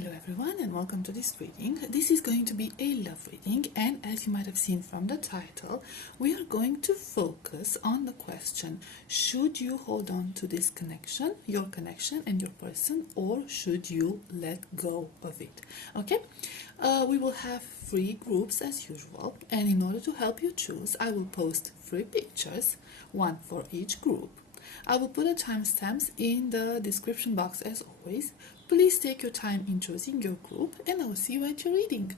Hello everyone and welcome to this reading. This is going to be a love reading, and as you might have seen from the title, we are going to focus on the question, should you hold on to this connection, your connection and your person, or should you let go of it? Okay, we will have 3 groups as usual, and in order to help you choose, I will post 3 pictures, one for each group. I will put the timestamps in the description box as always. Please take your time in choosing your group, and I will see you at your reading.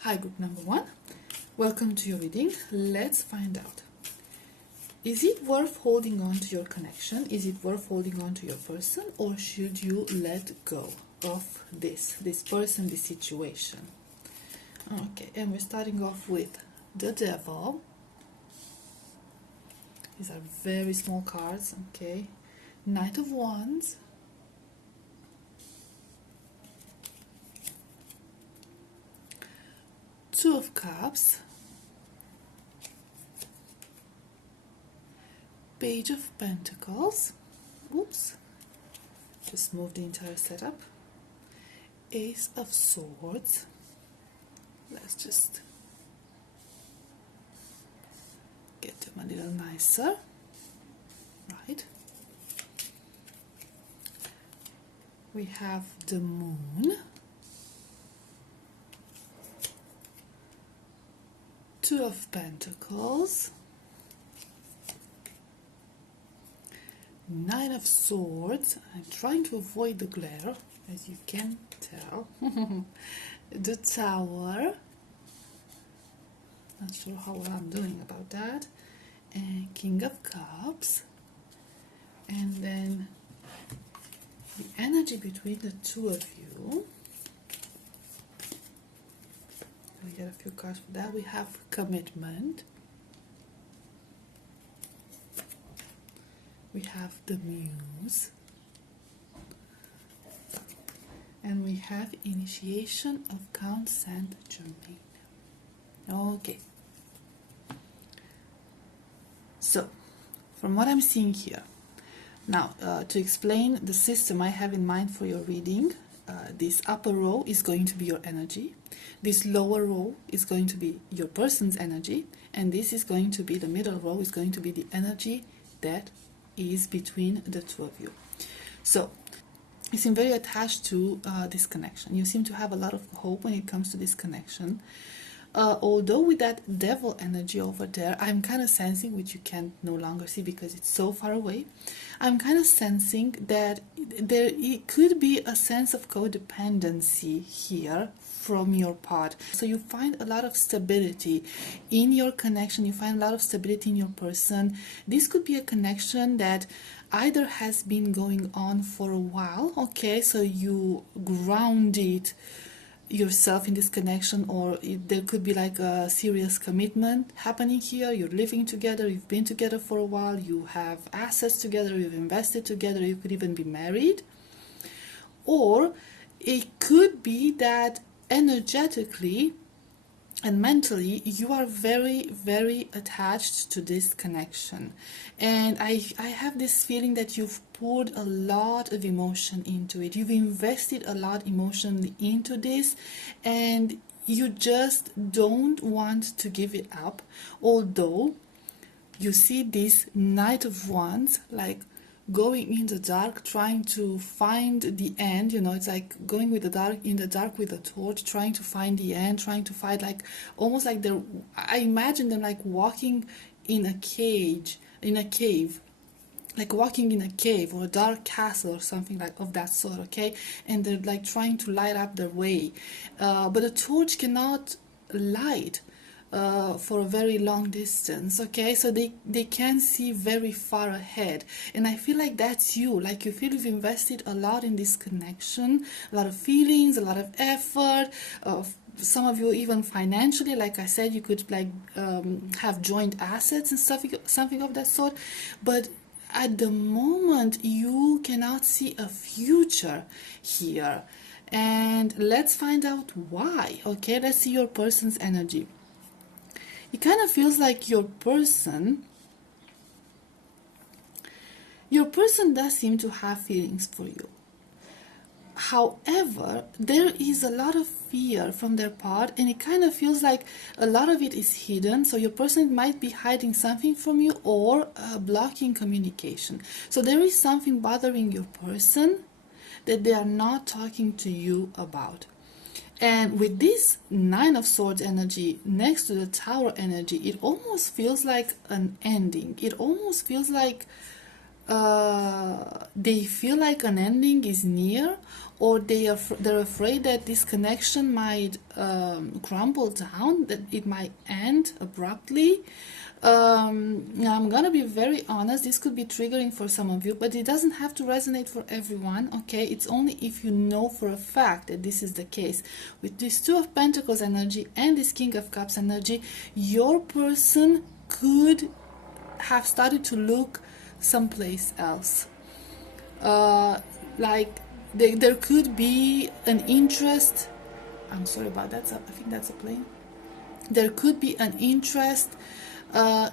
Hi, group number 1. Welcome to your reading. Let's find out. Is it worth holding on to your connection? Is it worth holding on to your person? Or should you let go of this person, this situation? Okay, and we're starting off with the Devil. These are very small cards, okay. Knight of Wands. Two of Cups. Page of Pentacles. Oops. Just move the entire setup. Ace of Swords. Let's just get them a little nicer. Right. We have the Moon. Two of Pentacles. Nine of Swords. I'm trying to avoid the glare, as you can tell. The Tower. Not sure how I'm doing about that. And King of Cups. And then the energy between the two of you. We get a few cards for that. We have Commitment. We have the Muse, and we have Initiation of Count Saint Germain. Okay, so from what I'm seeing here now, to explain the system I have in mind for your reading, this upper row is going to be your energy, this lower row is going to be your person's energy, and this is going to be, the middle row is going to be the energy that is between the two of you. So you seem very attached to this connection. You seem to have a lot of hope when it comes to this connection. Although with that Devil energy over there, I'm kind of sensing, which you can no longer see because it's so far away, I'm kind of sensing that it could be a sense of codependency here from your part. So you find a lot of stability in your connection, you find a lot of stability in your person. This could be a connection that either has been going on for a while, okay, so you grounded yourself in this connection, or there could be like a serious commitment happening here. You're living together, you've been together for a while, you have assets together, you've invested together, you could even be married. Or it could be that energetically and mentally you are very, very attached to this connection, and I have this feeling that you've poured a lot of emotion into it, you've invested a lot emotionally into this, and you just don't want to give it up. Although you see this Knight of Wands like going in the dark, trying to find the end, you know, it's like going with the dark, in the dark with a torch, trying to find the end, trying to find, like almost like they're, I imagine them like walking in a cave, like walking in a cave or a dark castle or something like of that sort, okay, and they're like trying to light up their way, but the torch cannot light for a very long distance, okay, so they can see very far ahead, and I feel like that's you, like you feel you've invested a lot in this connection, a lot of feelings, a lot of effort, some of you even financially, like I said, you could like have joint assets and stuff, something of that sort, but at the moment you cannot see a future here. And let's find out why. Okay, let's see your person's energy. It kind of feels like your person does seem to have feelings for you. However, there is a lot of fear from their part, and it kind of feels like a lot of it is hidden. So your person might be hiding something from you or blocking communication. So there is something bothering your person that they are not talking to you about. And with this Nine of Swords energy next to the Tower energy, it almost feels like an ending. It almost feels like they feel like an ending is near, or they're afraid that this connection might crumble down, that it might end abruptly. Now I'm gonna be very honest, this could be triggering for some of you, but it doesn't have to resonate for everyone, okay? It's only if you know for a fact that this is the case. With this Two of Pentacles energy and this King of Cups energy, your person could have started to look someplace else. Like there could be an interest. I'm sorry about that. I think that's a plane. There could be an interest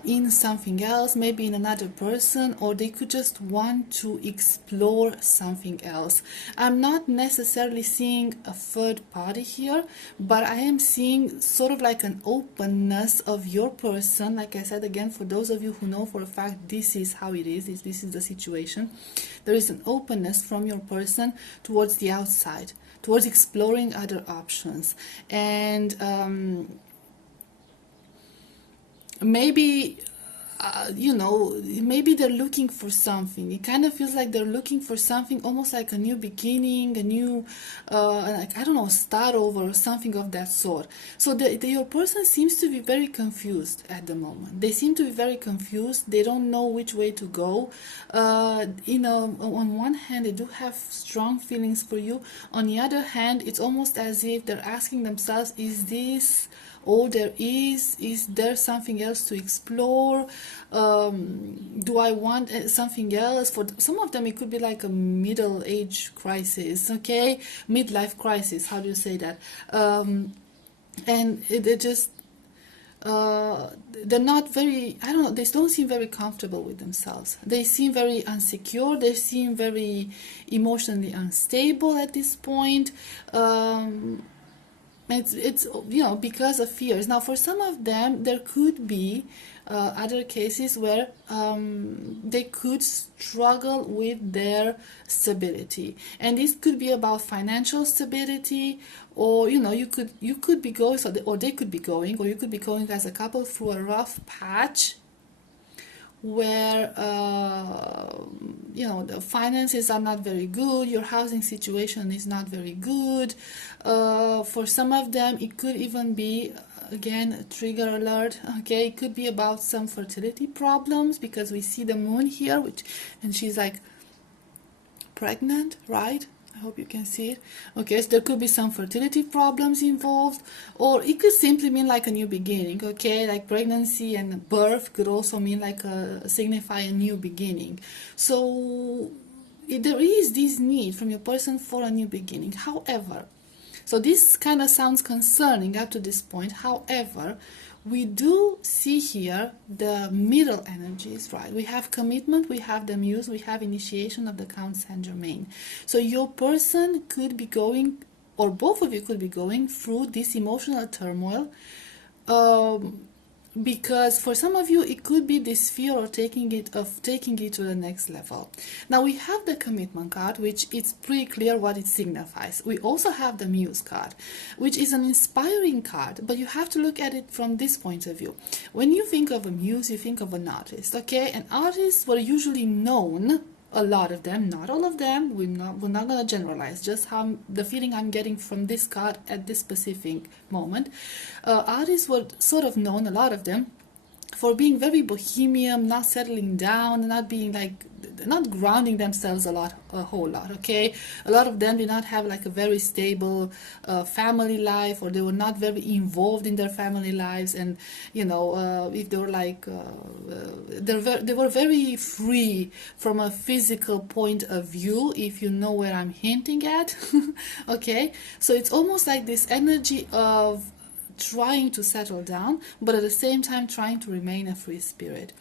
in something else, maybe in another person, or they could just want to explore something else. I'm not necessarily seeing a third party here, but I am seeing sort of like an openness of your person. Like I said again, for those of you who know for a fact this is how it is, this is the situation, there is an openness from your person towards the outside, towards exploring other options. And maybe maybe they're looking for something. It kind of feels like they're looking for something, almost like a new beginning, a new like, I don't know, start over or something of that sort. So your person seems to be very confused at the moment. They seem to be very confused. They don't know which way to go. On one hand, they do have strong feelings for you. On the other hand, it's almost as if they're asking themselves, is this all there is? Is there something else to explore? Do I want something else? For some of them, it could be like a middle age crisis, okay? Midlife crisis, how do you say that? And they just, they're not very, I don't know, they don't seem very comfortable with themselves. They seem very insecure. They seem very emotionally unstable at this point. It's because of fears. Now for some of them there could be other cases where they could struggle with their stability, and this could be about financial stability, or you could be going, or they could be going, or you could be going as a couple through a rough patch where the finances are not very good, your housing situation is not very good. For some of them it could even be, again, trigger alert, okay, it could be about some fertility problems, because we see the moon here, and she's like pregnant, right? I hope you can see it. Okay, so there could be some fertility problems involved, or it could simply mean like a new beginning, okay? Like pregnancy and birth could also mean like signify a new beginning. So there is this need from your person for a new beginning. However, so this kind of sounds concerning up to this point. However, we do see here the middle energies, right? We have commitment, we have the Muse, we have initiation of the Count Saint Germain. So your person could be going, or both of you could be going through this emotional turmoil, because for some of you it could be this fear of taking it to the next level. Now we have the Commitment card, which it's pretty clear what it signifies. We also have the Muse card, which is an inspiring card, but you have to look at it from this point of view. When you think of a muse, you think of an artist, okay? And artists were usually known, a lot of them, not all of them, we're not going to generalize, just how the feeling I'm getting from this card at this specific moment. Artists were sort of known, a lot of them, for being very bohemian, not settling down, not being like not grounding themselves a whole lot, okay? A lot of them did not have like a very stable family life, or they were not very involved in their family lives, and you know, if they were like they were very free from a physical point of view, if you know where I'm hinting at. Okay, so it's almost like this energy of trying to settle down, but at the same time trying to remain a free spirit.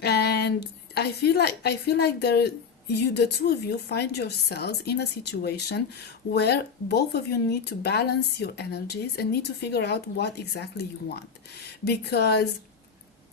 And I feel like the two of you find yourselves in a situation where both of you need to balance your energies and need to figure out what exactly you want. Because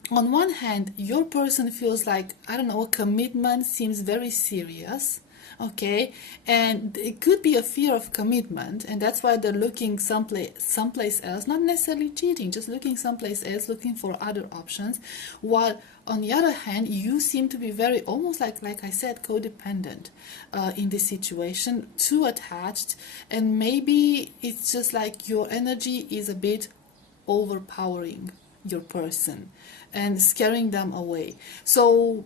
on one hand, your person feels like, I don't know, a commitment seems very serious, okay, and it could be a fear of commitment, and that's why they're looking someplace else, not necessarily cheating, just looking someplace else, looking for other options. While on the other hand, you seem to be very, almost like I said, codependent in this situation, too attached, and maybe it's just like your energy is a bit overpowering your person and scaring them away. So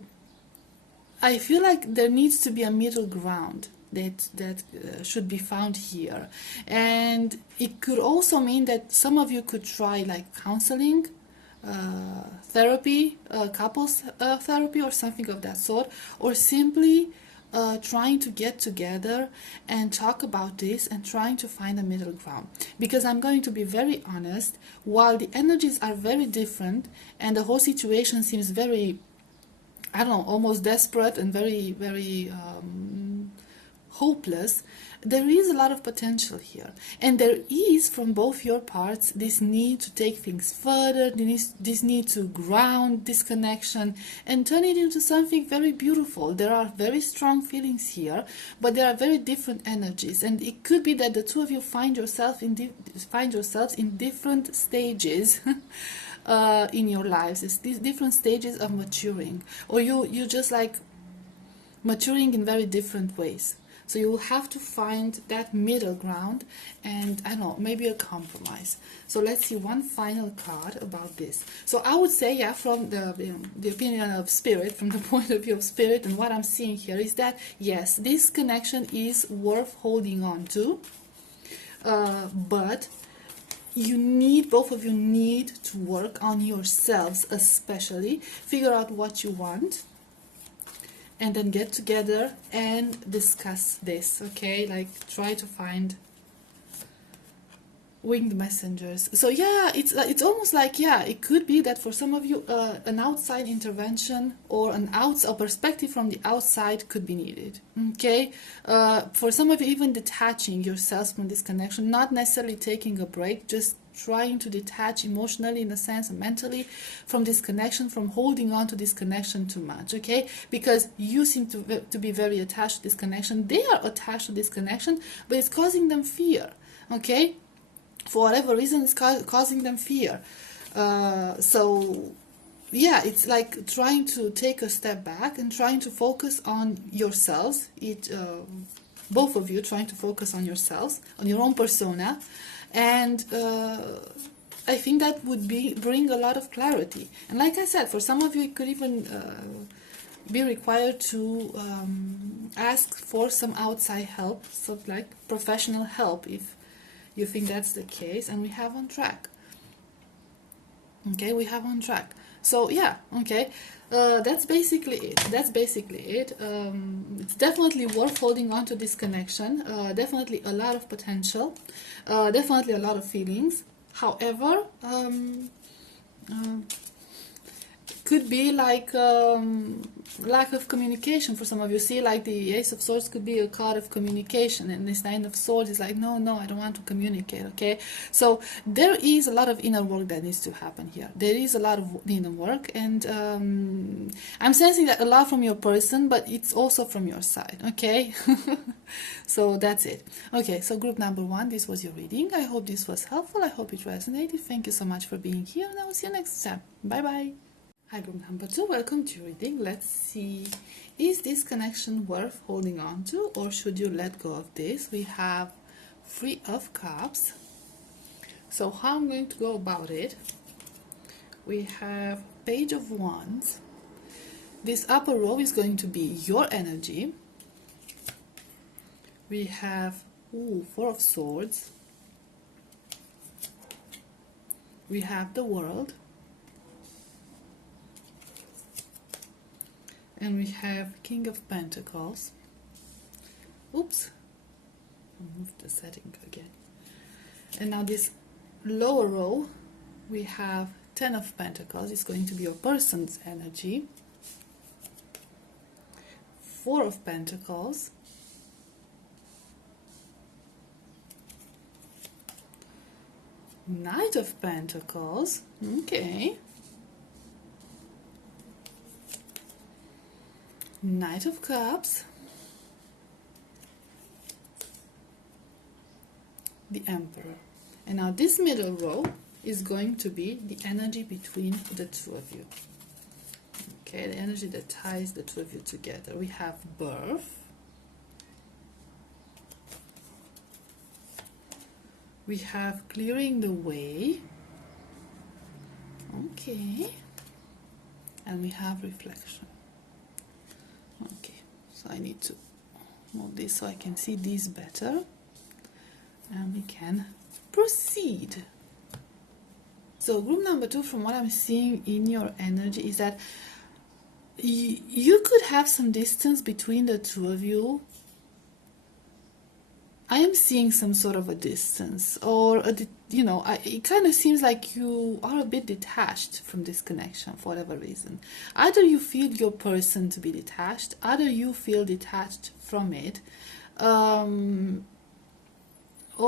I feel like there needs to be a middle ground that should be found here. And it could also mean that some of you could try like counseling, therapy, couples therapy or something of that sort, or simply trying to get together and talk about this and trying to find a middle ground. Because I'm going to be very honest, while the energies are very different and the whole situation seems very, I don't know, almost desperate and very, very hopeless, there is a lot of potential here. And there is, from both your parts, this need to take things further, this need to ground this connection and turn it into something very beautiful. There are very strong feelings here, but there are very different energies. And it could be that the two of you find yourselves in different stages in your lives. It's these different stages of maturing, or you just like maturing in very different ways. So you will have to find that middle ground, and I don't know, maybe a compromise. So let's see one final card about this. So I would say, yeah, from the opinion of spirit, from the point of view of spirit, and what I'm seeing here is that yes, this connection is worth holding on to, but both of you need to work on yourselves, especially figure out what you want, and then get together and discuss this, okay? Like, try to find winged messengers. So yeah, it's almost like, yeah, it could be that for some of you an outside intervention or a perspective from the outside could be needed, okay? For some of you, even detaching yourselves from this connection, not necessarily taking a break, just trying to detach emotionally, in a sense, and mentally from this connection, from holding on to this connection too much, okay? Because you seem to be very attached to this connection. They are attached to this connection, but it's causing them fear, okay? For whatever reason, it's causing them fear. So yeah, it's like trying to take a step back and trying to focus on yourselves. Both of you trying to focus on yourselves, on your own persona. And I think that would bring a lot of clarity. And like I said, for some of you, it could even be required to ask for some outside help, so like professional help, if you think that's the case. And we have on track. Okay, we have on track. So yeah, okay, that's basically it. It's definitely worth holding on to this connection. Definitely a lot of potential. Definitely a lot of feelings. However, could be like lack of communication for some of you. See, like the Ace of Swords could be a card of communication, and this Nine of Swords is like, no, I don't want to communicate, okay? So there is a lot of inner work that needs to happen here. There is a lot of inner work, and I'm sensing that a lot from your person, but it's also from your side, okay? So that's it. Okay, so group number 1, this was your reading. I hope this was helpful. I hope it resonated. Thank you so much for being here, and I will see you next time. Bye-bye. Hi, group number 2, welcome to your reading. Let's see, is this connection worth holding on to, or should you let go of this? We have 3 of Cups. So how I'm going to go about it, we have Page of Wands, This upper row is going to be your energy. We have Four of Swords. We have the World. And we have King of Pentacles. Oops. Move the setting again. And now this lower row, we have Ten of Pentacles. It's going to be your person's energy. Four of Pentacles. Knight of Pentacles. Okay. Knight of Cups. The Emperor. And now this middle row is going to be the energy between the two of you. Okay, the energy that ties the two of you together. We have Birth. We have Clearing the Way. Okay. And we have Reflection. Okay, so I need to move this so I can see these better. And we can proceed. So group number 2, from what I'm seeing in your energy, is that you could have some distance between the two of you. I am seeing some sort of a distance, or it kind of seems like you are a bit detached from this connection for whatever reason. Either you feel your person to be detached, either you feel detached from it, or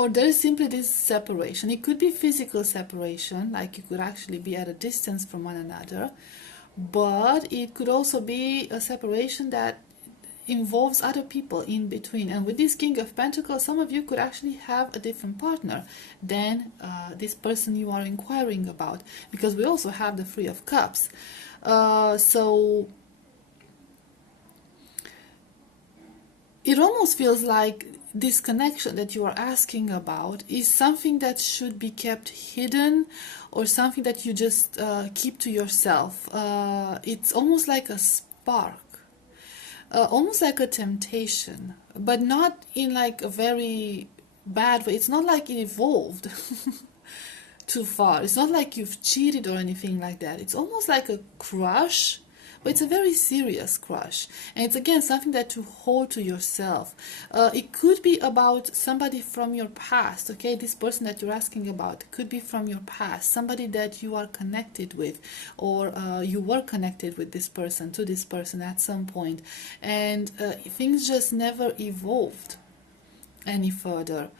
there is simply this separation. It could be physical separation, like you could actually be at a distance from one another, but it could also be a separation that involves other people in between. And with this King of Pentacles, some of you could actually have a different partner than this person you are inquiring about, because we also have the Three of Cups. So it almost feels like this connection that you are asking about is something that should be kept hidden, or something that you just keep to yourself. It's almost like a spark. Almost like a temptation, but not in like a very bad way. It's not like it evolved too far. It's not like you've cheated or anything like that. It's almost like a crush, but it's a very serious crush. And it's again something that you hold to yourself. It could be about somebody from your past, okay? This person that you're asking about could be from your past, somebody that you are connected with, or you were connected with this person, to this person at some point, and things just never evolved any further.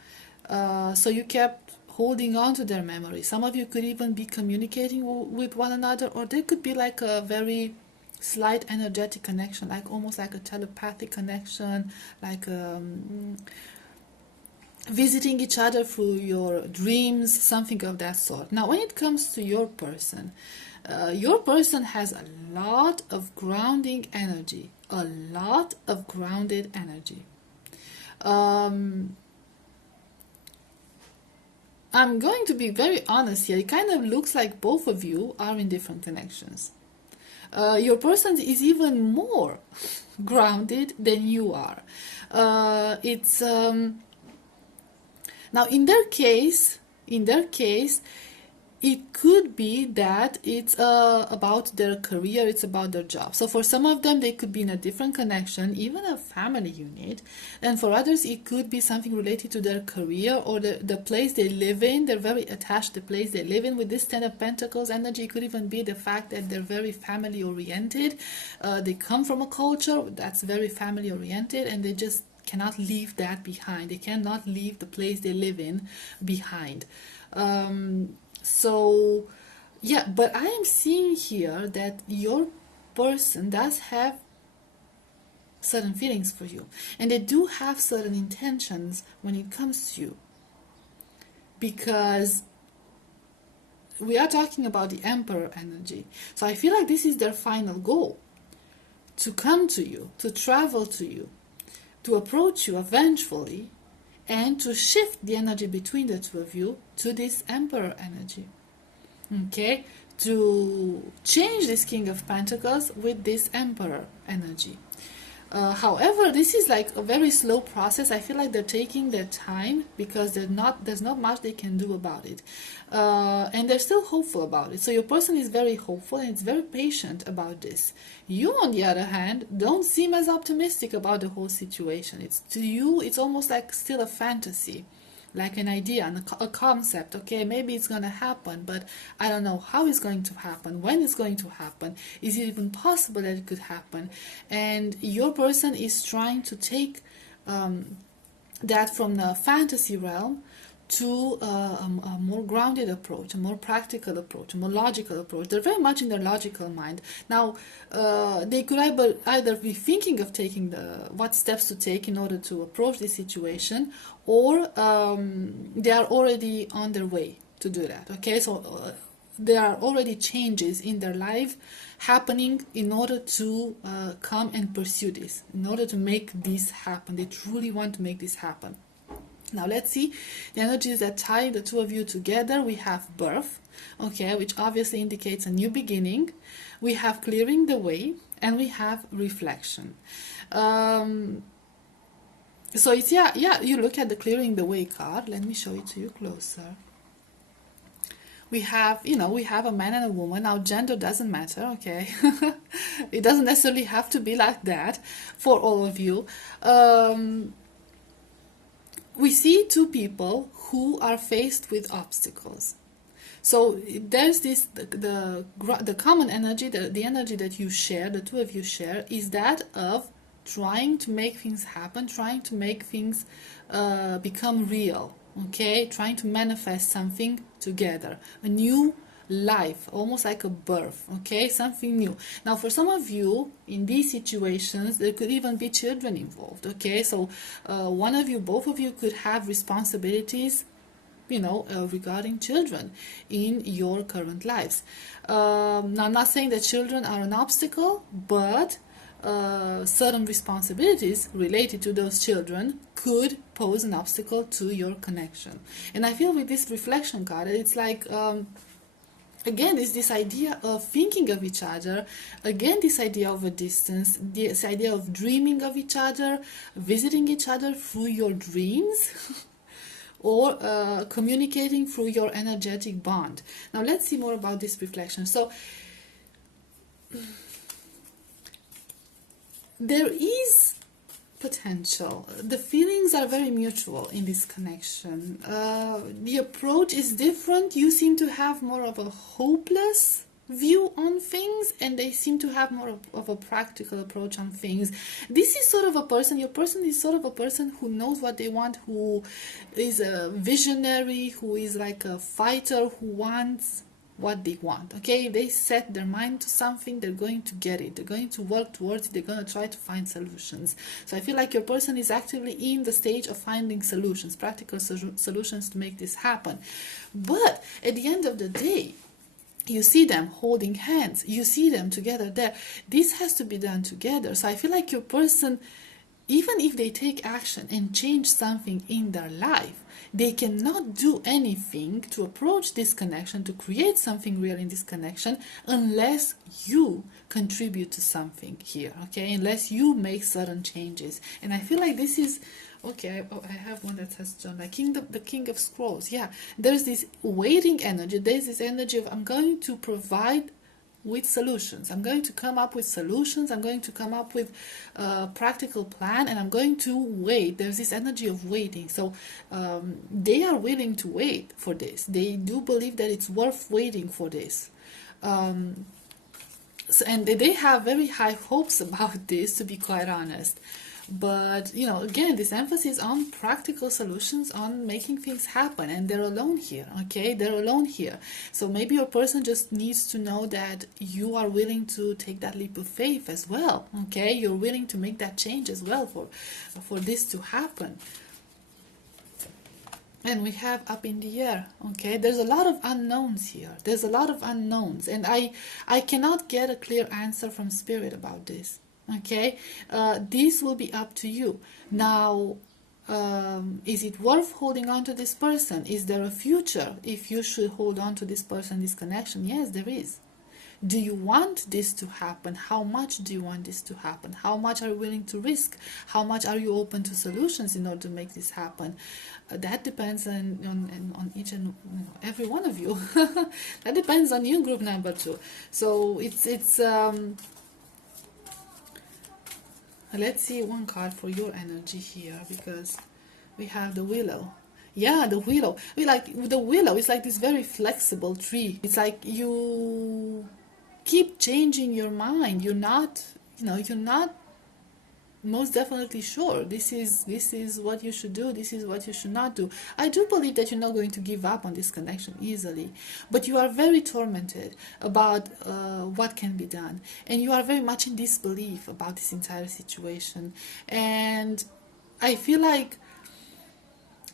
So you kept holding on to their memory. Some of you could even be communicating with one another, or there could be like a very slight energetic connection, like almost like a telepathic connection, like visiting each other through your dreams, something of that sort. Now, when it comes to your person has a lot of grounding energy, a lot of grounded energy. I'm going to be very honest here. It kind of looks like both of you are in different connections. Your person is even more grounded than you are. Now in their case, it could be that it's about their career, it's about their job. So for some of them, they could be in a different connection, even a family unit. And for others, it could be something related to their career or the place they live in. They're very attached to the place they live in. With this Ten of Pentacles energy, it could even be the fact that they're very family oriented. They come from a culture that's very family oriented, and they just cannot leave that behind. They cannot leave the place they live in behind. So yeah, but I am seeing here that your person does have certain feelings for you, and they do have certain intentions when it comes to you, because we are talking about the Emperor energy. So I feel like this is their final goal, to come to you, to travel to you, to approach you eventually, and to shift the energy between the two of you to this Emperor energy. Okay, to change this King of Pentacles with this Emperor energy. However, this is like a very slow process. I feel like they're taking their time because there's not much they can do about it. And they're still hopeful about it. So your person is very hopeful and it's very patient about this. You, on the other hand, don't seem as optimistic about the whole situation. To you, it's almost like still a fantasy, like an idea and a concept. Okay, maybe it's going to happen, but I don't know how it's going to happen, when it's going to happen, is it even possible that it could happen? And your person is trying to take that from the fantasy realm to a more grounded approach, a more practical approach, a more logical approach. They're very much in their logical mind. Now, they could either be thinking of taking what steps to take in order to approach this situation, or they are already on their way to do that. Okay, so there are already changes in their life happening in order to come and pursue this, in order to make this happen. They truly want to make this happen. Now let's see the energies that tie the two of you together. We have birth, okay, which obviously indicates a new beginning. We have clearing the way, and we have reflection. So it's, yeah, you look at the clearing the way card. Let me show it to you closer. We have, we have a man and a woman. Now, gender doesn't matter, okay? It doesn't necessarily have to be like that for all of you. We see two people who are faced with obstacles. So there's this, the common energy, the energy that you share, the two of you share, is that of trying to make things happen, trying to make things become real, okay? Trying to manifest something together, a new life, almost like a birth, okay? Something new. Now, for some of you in these situations, there could even be children involved, okay? So one of you, both of you could have responsibilities, regarding children in your current lives. Now, I'm not saying that children are an obstacle, but certain responsibilities related to those children could pose an obstacle to your connection. And I feel with this reflection card, it's like, again, it's this idea of thinking of each other, again, this idea of a distance, this idea of dreaming of each other, visiting each other through your dreams, or communicating through your energetic bond. Now, let's see more about this reflection. So, there is potential. The feelings are very mutual in this connection. The approach is different. You seem to have more of a hopeless view on things, and they seem to have more of a practical approach on things. This is sort of a person, your person is sort of a person who knows what they want, who is a visionary, who is like a fighter, who wants what they want, okay? If they set their mind to something, they're going to get it, they're going to work towards it, they're going to try to find solutions. So I feel like your person is actively in the stage of finding solutions, practical solutions to make this happen. But at the end of the day, you see them holding hands, you see them together there. This has to be done together. So I feel like your person, even if they take action and change something in their life, they cannot do anything to approach this connection, to create something real in this connection, unless you contribute to something here, okay? Unless you make certain changes. And I feel like this is, okay, I have one that says John, like the King of Scrolls. Yeah, there's this waiting energy, there's this energy of I'm going to provide with solutions. I'm going to come up with solutions. I'm going to come up with a practical plan, and I'm going to wait. There's this energy of waiting. So they are willing to wait for this. They do believe that it's worth waiting for this. And they have very high hopes about this, to be quite honest. But, again, this emphasis on practical solutions, on making things happen, and they're alone here, okay? They're alone here. So maybe your person just needs to know that you are willing to take that leap of faith as well, okay? You're willing to make that change as well for this to happen. And we have up in the air, okay? There's a lot of unknowns here. There's a lot of unknowns, and I cannot get a clear answer from Spirit about this. Okay, this will be up to you. Now, Is it worth holding on to this person? Is there a future if you should hold on to this person, this connection? Yes, there is. Do you want this to happen? How much do you want this to happen? How much are you willing to risk? How much are you open to solutions in order to make this happen? That depends on each and every one of you. That depends on you, group number 2. So let's see one card for your energy here, because we have the willow. Yeah, the willow. The willow is like this very flexible tree. It's like you keep changing your mind. You're not most definitely sure this is what you should do, this is what you should not do. I do believe that you're not going to give up on this connection easily, but you are very tormented about what can be done, and you are very much in disbelief about this entire situation. And I feel like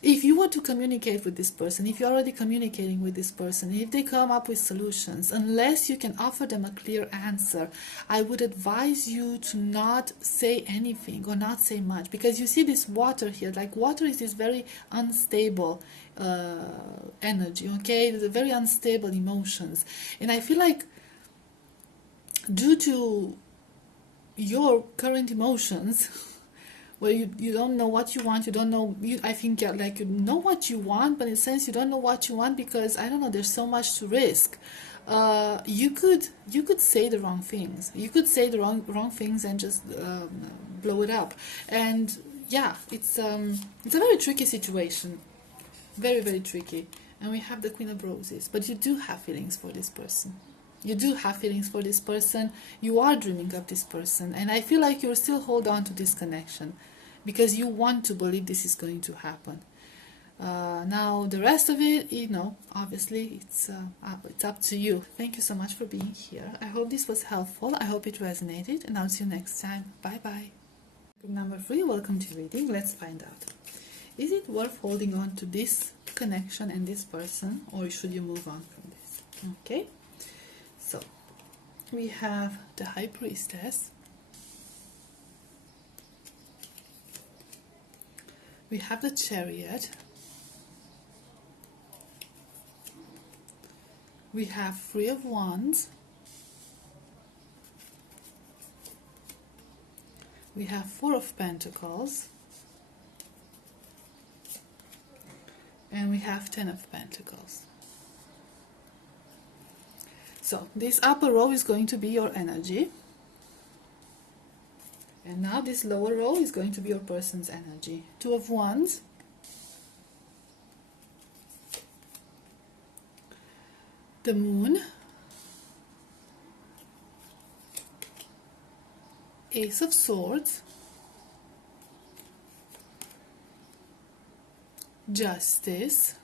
if you were to communicate with this person, if you're already communicating with this person, if they come up with solutions, unless you can offer them a clear answer, I would advise you to not say anything or not say much, because you see this water here, like water is this very unstable energy, okay? It's a very unstable emotions. And I feel like due to your current emotions, where you don't know what you want, you don't know, I think like you know what you want, but in a sense you don't know what you want, because I don't know, there's so much to risk. You could say the wrong things, you could say the wrong things and just blow it up. And yeah, it's a very tricky situation, very, very tricky. And we have the Queen of Roses, but you do have feelings for this person. You do have feelings for this person. You are dreaming of this person. And I feel like you'll still hold on to this connection because you want to believe this is going to happen. Now, the rest of it, obviously, it's up to you. Thank you so much for being here. I hope this was helpful. I hope it resonated. And I'll see you next time. Bye-bye. Number 3, welcome to reading. Let's find out. Is it worth holding on to this connection and this person, or should you move on from this? Okay. So, we have the High Priestess, we have the Chariot, we have Three of Wands, we have Four of Pentacles, and we have 10 of Pentacles. So this upper row is going to be your energy, and now this lower row is going to be your person's energy. Two of Wands, the Moon, Ace of Swords, Justice,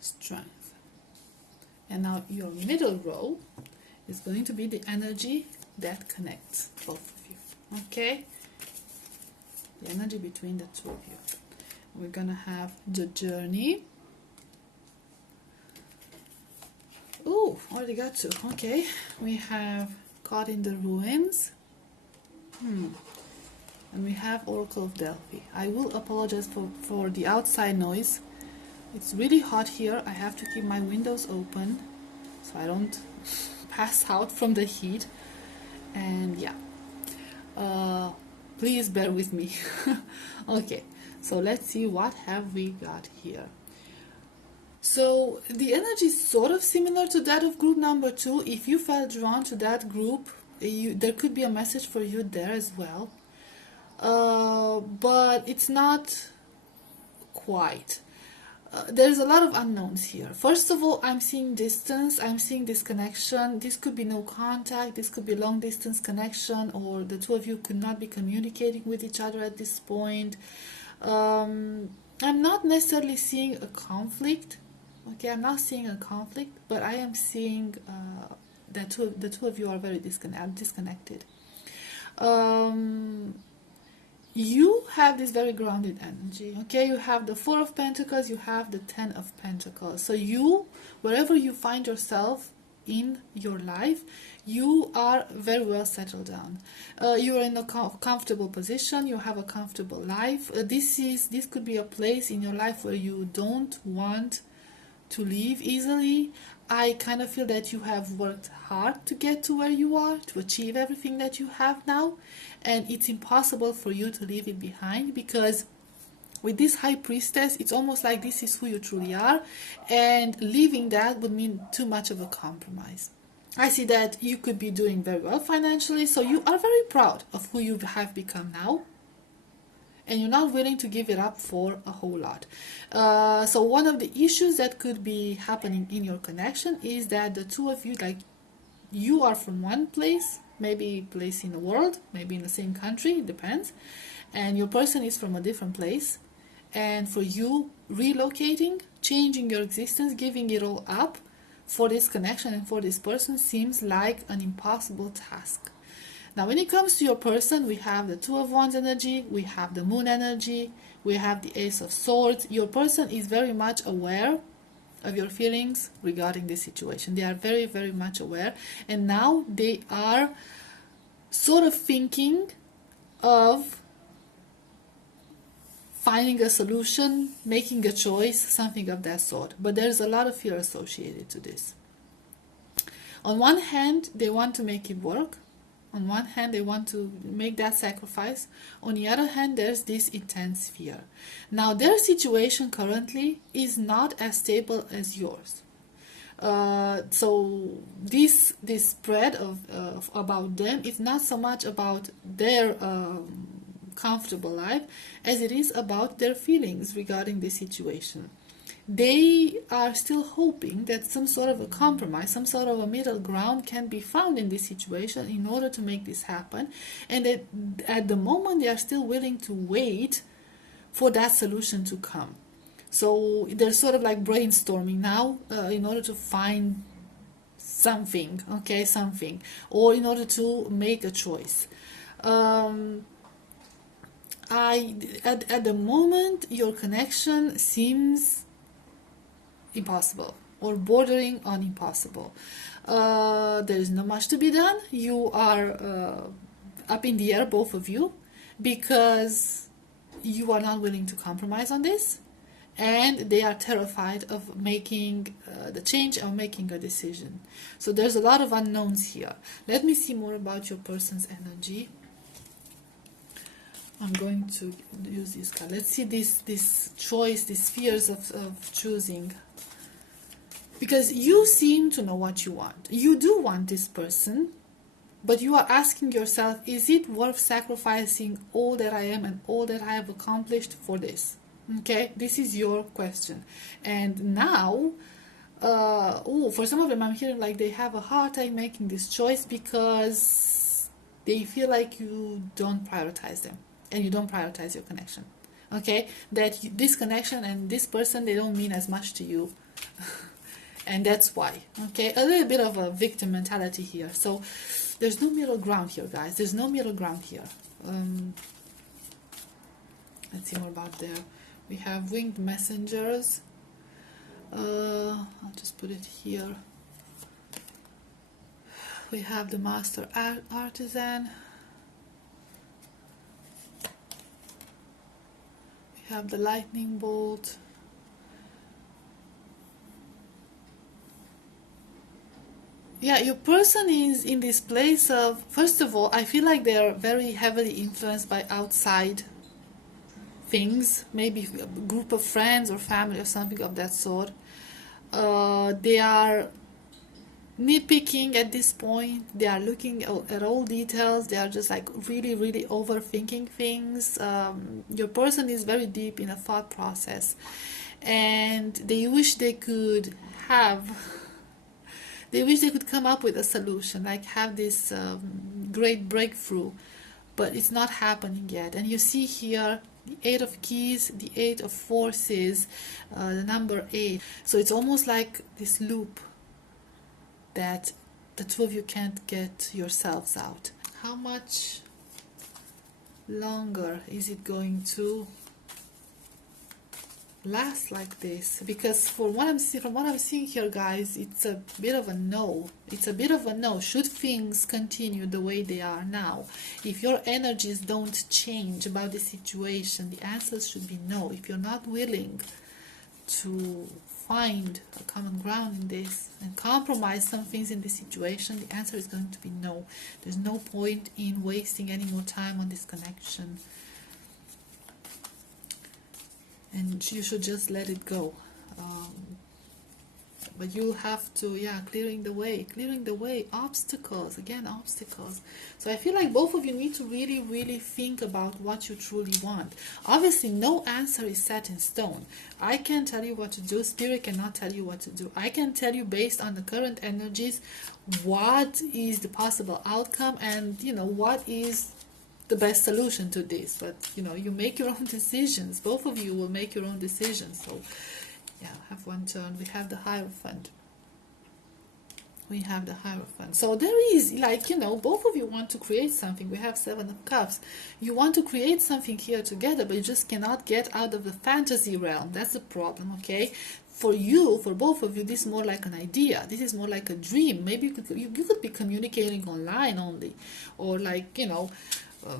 Strength. And now your middle row is going to be the energy that connects both of you. Okay? The energy between the two of you. We're gonna have the Journey. Oh, already got two. Okay. We have Caught in the Ruins. And we have Oracle of Delphi. I will apologize for the outside noise. It's really hot here. I have to keep my windows open so I don't pass out from the heat. And yeah, please bear with me. Okay, so let's see what have we got here. So the energy is sort of similar to that of group number 2. If you felt drawn to that group, there could be a message for you there as well. But it's not quite. There's a lot of unknowns here. First of all, I'm seeing distance, I'm seeing disconnection. This could be no contact, this could be long distance connection, or the two of you could not be communicating with each other at this point. I'm not necessarily seeing a conflict. Okay, I'm not seeing a conflict, but I am seeing that the two of you are very disconnected. You have this very grounded energy, okay? You have the Four of Pentacles, you have the 10 of Pentacles. So you, wherever you find yourself in your life, you are very well settled down. You are in a comfortable position, you have a comfortable life. This could be a place in your life where you don't want to leave easily. I kind of feel that you have worked hard to get to where you are, to achieve everything that you have now, and it's impossible for you to leave it behind, because with this high priestess, it's almost like this is who you truly are, and leaving that would mean too much of a compromise. I see that you could be doing very well financially, so you are very proud of who you have become now, and you're not willing to give it up for a whole lot. So one of the issues that could be happening in your connection is that the two of you, like, you are from one place, maybe place in the world, maybe in the same country, it depends, and your person is from a different place, and for you, relocating, changing your existence, giving it all up for this connection and for this person seems like an impossible task. Now, when it comes to your person, we have the Two of Wands energy, we have the Moon energy, we have the Ace of Swords. Your person is very much aware of your feelings regarding this situation. They are very, very much aware, and now they are sort of thinking of finding a solution, making a choice, something of that sort. But there's a lot of fear associated to this. On one hand, they want to make it work. On one hand, they want to make that sacrifice. On the other hand, there's this intense fear. Now, their situation currently is not as stable as yours. So this spread of about them is not so much about their comfortable life as it is about their feelings regarding the situation. They are still hoping that some sort of a compromise, some sort of a middle ground can be found in this situation in order to make this happen, and that at the moment they are still willing to wait for that solution to come. So they're sort of like brainstorming now in order to find something, okay, something, or in order to make a choice. At the moment, your connection seems impossible or bordering on impossible. There is not much to be done. You are up in the air, both of you, because you are not willing to compromise on this, and they are terrified of making the change or making a decision. So there's a lot of unknowns here. Let me see more about your person's energy. I'm going to use this card. Let's see this choice, these fears of choosing. Because you seem to know what you want. You do want this person, but you are asking yourself, is it worth sacrificing all that I am and all that I have accomplished for this? Okay, this is your question. And now, for some of them, I'm hearing like they have a hard time making this choice because they feel like you don't prioritize them and you don't prioritize your connection. Okay, that this connection and this person, they don't mean as much to you. And that's why, okay, a little bit of a victim mentality here. So there's no middle ground here, guys. There's no middle ground here. Let's see more about there. We have winged messengers. I'll just put it here. We have the master artisan. We have the lightning bolt. Yeah, your person is in this place of, first of all, I feel like they are very heavily influenced by outside things, maybe a group of friends or family or something of that sort. They are nitpicking at this point. They are looking at all details. They are just like really, really overthinking things. Your person is very deep in a thought process, and they wish they could come up with a solution, like have this great breakthrough, but it's not happening yet. And you see here the 8 of keys, the 8 of forces, the number 8. So it's almost like this loop that the two of you can't get yourselves out. How much longer is it going to last like this, because from what I'm seeing here, guys, it's a bit of a no. It's a bit of a no. Should things continue the way they are now, if your energies don't change about the situation, the answer should be no. If you're not willing to find a common ground in this and compromise some things in this situation, the answer is going to be no. There's no point in wasting any more time on this connection, and you should just let it go. But you'll have to, yeah, clearing the way, obstacles, again, obstacles. So I feel like both of you need to really, really think about what you truly want. Obviously, no answer is set in stone. I can't tell you what to do. Spirit cannot tell you what to do. I can tell you based on the current energies what is the possible outcome, and, you know, what is the best solution to this. But, you know, you make your own decisions. Both of you will make your own decisions. So yeah, have one turn. We have the Hierophant. We have the Hierophant. So there is, like, you know, both of you want to create something. We have Seven of Cups. You want to create something here together, but you just cannot get out of the fantasy realm. That's the problem, okay? For you, for both of you, this is more like an idea. This is more like a dream. Maybe you could be communicating online only, or, like, you know,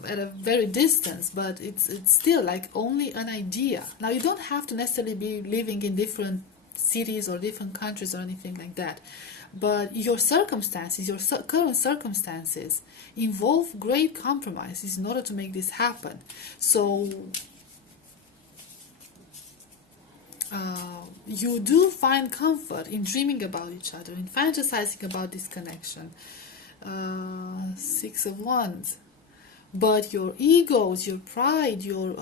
at a very distance, but it's still like only an idea. Now, you don't have to necessarily be living in different cities or different countries or anything like that, but your circumstances, your current circumstances involve great compromises in order to make this happen. So you do find comfort in dreaming about each other, in fantasizing about this connection. Six of Wands. But your egos, your pride, your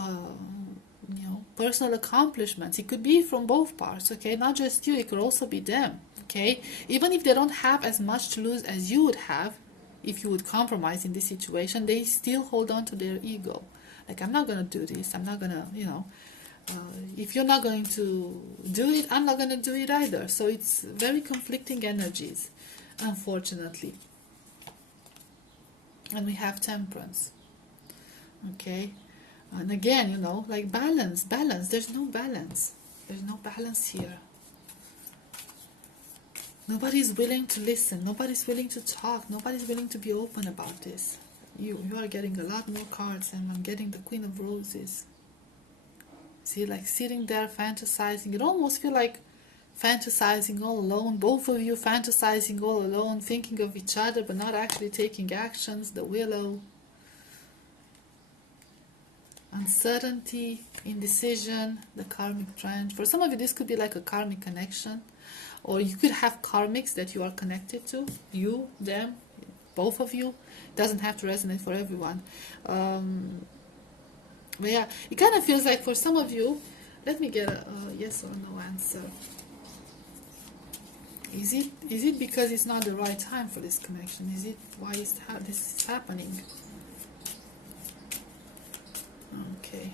you know, personal accomplishments, it could be from both parts, okay? Not just you, it could also be them, okay? Even if they don't have as much to lose as you would have if you would compromise in this situation, they still hold on to their ego. Like, I'm not going to do this, I'm not going to, you know, if you're not going to do it, I'm not going to do it either. So it's very conflicting energies, unfortunately. And we have Temperance. Okay, and again, you know, like balance, there's no balance. There's no balance here. Nobody's willing to listen. Nobody's willing to talk. Nobody's willing to be open about this. You are getting a lot more cards, and I'm getting the Queen of Roses. See, like sitting there fantasizing. You almost feel like fantasizing all alone. Both of you fantasizing all alone, thinking of each other, but not actually taking actions. The Willow. Uncertainty, indecision, the karmic trench. For some of you, this could be like a karmic connection, or you could have karmics that you are connected to. You, them, both of you. It doesn't have to resonate for everyone. But yeah, it kind of feels like for some of you, let me get a yes or no answer. Is it because it's not the right time for this connection? Is it why this is happening? Okay.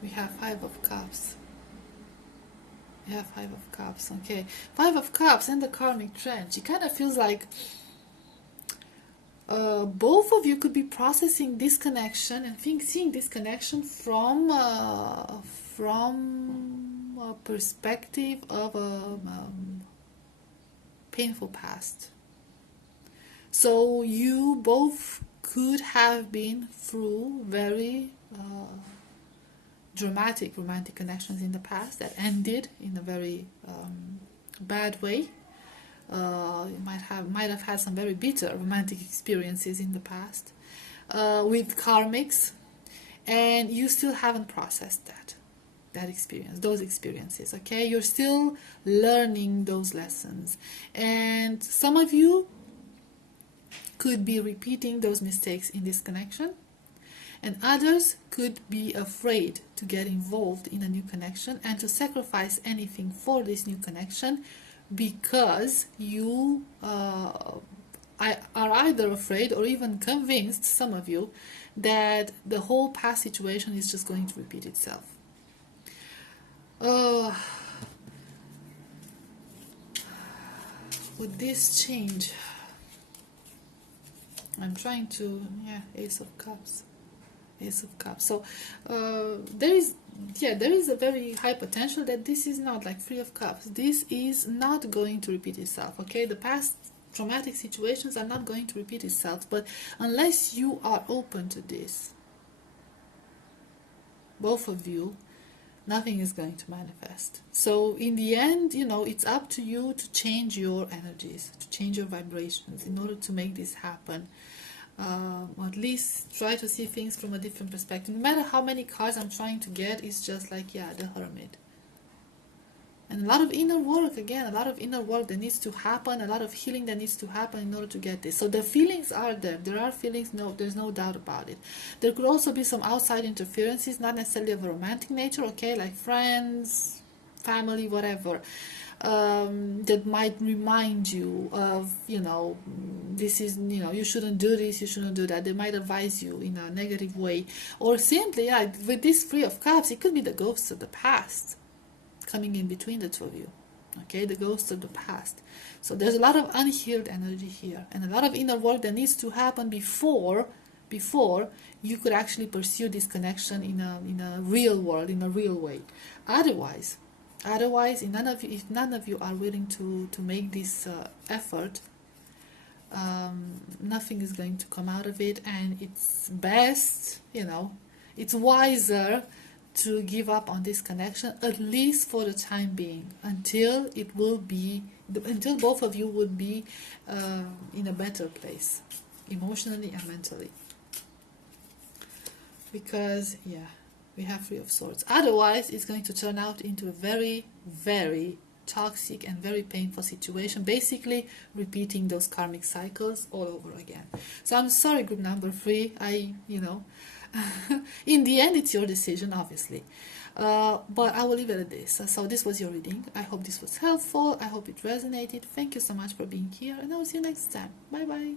We have Five of Cups. We have Five of Cups. Okay. Five of Cups and the karmic trench. It kind of feels like both of you could be processing this connection and seeing this connection from a perspective of a painful past. So you both could have been through very dramatic romantic connections in the past that ended in a very bad way. You might have had some very bitter romantic experiences in the past with karmics, and you still haven't processed those experiences. Okay, you're still learning those lessons, and some of you could be repeating those mistakes in this connection, and others could be afraid to get involved in a new connection and to sacrifice anything for this new connection, because you are either afraid or even convinced, some of you, that the whole past situation is just going to repeat itself. Would this change? I'm trying to, yeah, Ace of Cups. Ace of Cups. So there is a very high potential that this is not like Three of Cups. This is not going to repeat itself. Okay, the past traumatic situations are not going to repeat itself. But unless you are open to this, both of you, nothing is going to manifest. So in the end, you know, it's up to you to change your energies, to change your vibrations in order to make this happen. Or at least try to see things from a different perspective. No matter how many cards I'm trying to get, it's just like, yeah, the Hermit. And a lot of inner work, again, a lot of inner work that needs to happen, a lot of healing that needs to happen in order to get this. So the feelings are there. There are feelings, no, there's no doubt about it. There could also be some outside interferences, not necessarily of a romantic nature, okay, like friends, family, whatever, that might remind you of, you know, this is, you know, you shouldn't do this, you shouldn't do that. They might advise you in a negative way. Or simply, yeah, with this Three of Cups, it could be the ghosts of the past coming in between the two of you. Okay, the ghosts of the past. So there's a lot of unhealed energy here, and a lot of inner work that needs to happen before you could actually pursue this connection in a real world, in a real way. Otherwise, if none of you are willing to make this effort, nothing is going to come out of it, and it's best, you know, it's wiser to give up on this connection, at least for the time being, until both of you would be in a better place, emotionally and mentally. Because, yeah, we have Three of Swords. Otherwise, it's going to turn out into a very, very toxic and very painful situation, basically repeating those karmic cycles all over again. So I'm sorry, group number 3, in the end it's your decision, obviously, but I will leave it at this. So this was your reading. I hope this was helpful. I hope it resonated. Thank you so much for being here, and I will see you next time. Bye bye.